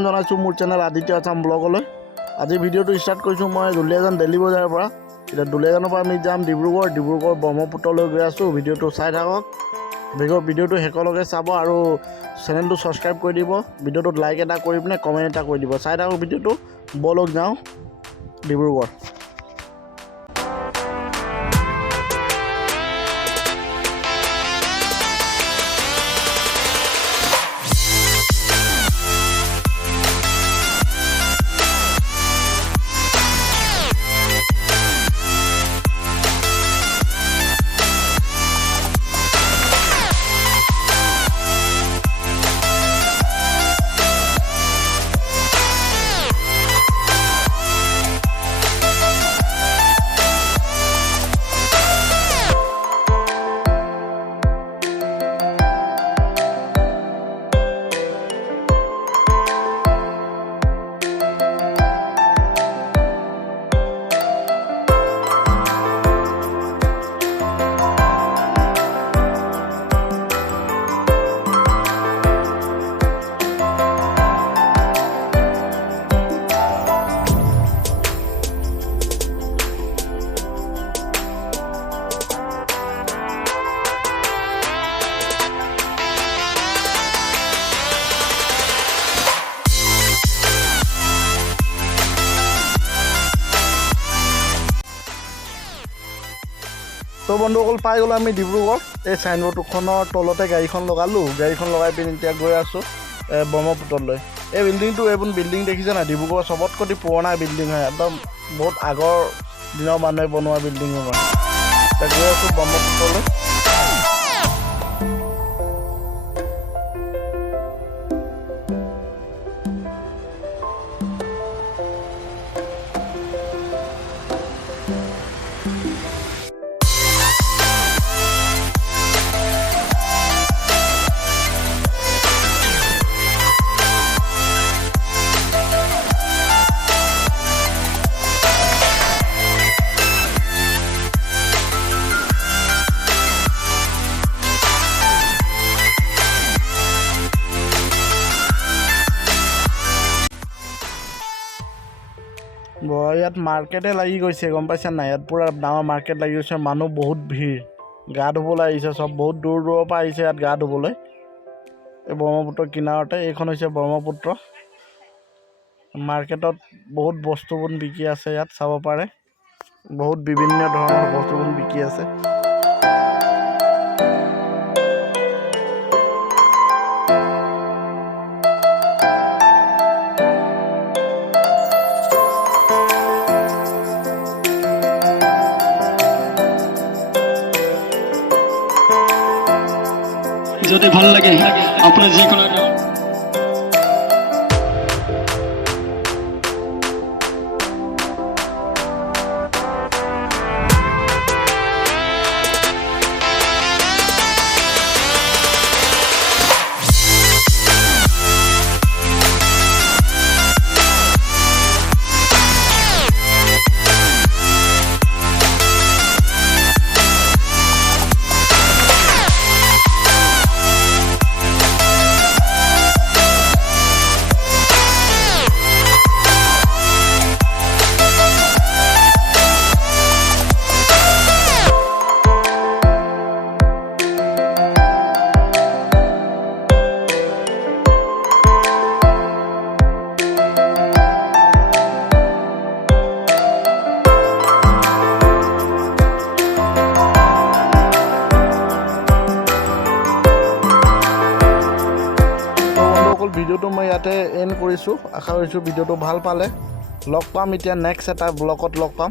স্বাগতম জনাইছোঁ মোৰ চেনেল আদিত্য আছাম ব্লগলৈ। আজি ভিডিঅ'টো ষ্টাৰ্ট কৰিছোঁ মই দুলীয়াজান দেলি বজাৰৰ পৰা। এতিয়া দুলীয়াজানৰ পৰা আমি যাম ডিব্ৰুগড় ব্ৰহ্মপুত্ৰলৈ গৈ আছোঁ। ভিডিঅ'টো চাই থাকক, ভিডিঅ'টো শেষলৈকে চাব আৰু চেনেলটো ছাবস্ক্ৰাইব কৰি দিব। ভিডিঅ'টোত লাইক এটা কৰি পিনে কমেণ্ট এটা কৰি দিব। চাই থাকক ভিডিঅ'টো। ব'লক যাওঁ ডিব্ৰুগড়। তো বন্ধুসকল পাই গ'লোঁ আমি ডিব্ৰুগড়। এই চাইনবোৰ্ডখনৰ তলতে গাড়ীখন লগালোঁ। গাড়ীখন লগাই পিনি এতিয়া গৈ আছোঁ ব্ৰহ্মপুত্ৰলৈ। এই এইবোৰ বিল্ডিং দেখিছে নাই? ডিব্ৰুগড়ৰ চবতকৈ পুৰণা বিল্ডিং হয়, একদম বহুত আগৰ দিনৰ মানুহে বনোৱা বিল্ডিং হয়। এতিয়া গৈ আছোঁ ব্ৰহ্মপুত্ৰলৈ। ইয়াত মাৰ্কেটে লাগি গৈছে, গম পাইছা নাই? ইয়াত পূৰা ডাঙৰ মাৰ্কেট লাগি গৈছে, মানুহ বহুত ভিৰ। গা ধুবলৈ আহিছে চব, বহুত দূৰ দূৰৰ পৰা আহিছে ইয়াত গা ধুবলৈ। এই ব্ৰহ্মপুত্ৰৰ কিনাৰতে এইখন হৈছে ব্ৰহ্মপুত্ৰ। মাৰ্কেটত বহুত বস্তুবোৰ বিকি আছে, ইয়াত চাব পাৰে। বহুত বিভিন্ন ধৰণৰ বস্তুবোৰ বিকি আছে। যদি ভাল লাগে আপোনাৰ যিকোনো ভিডিঅ'টো মই ইয়াতে এণ্ড কৰিছোঁ। আশা কৰিছোঁ ভিডিঅ'টো ভাল পালে। লগ পাম এতিয়া নেক্সট এটা ব্লগত লগ পাম।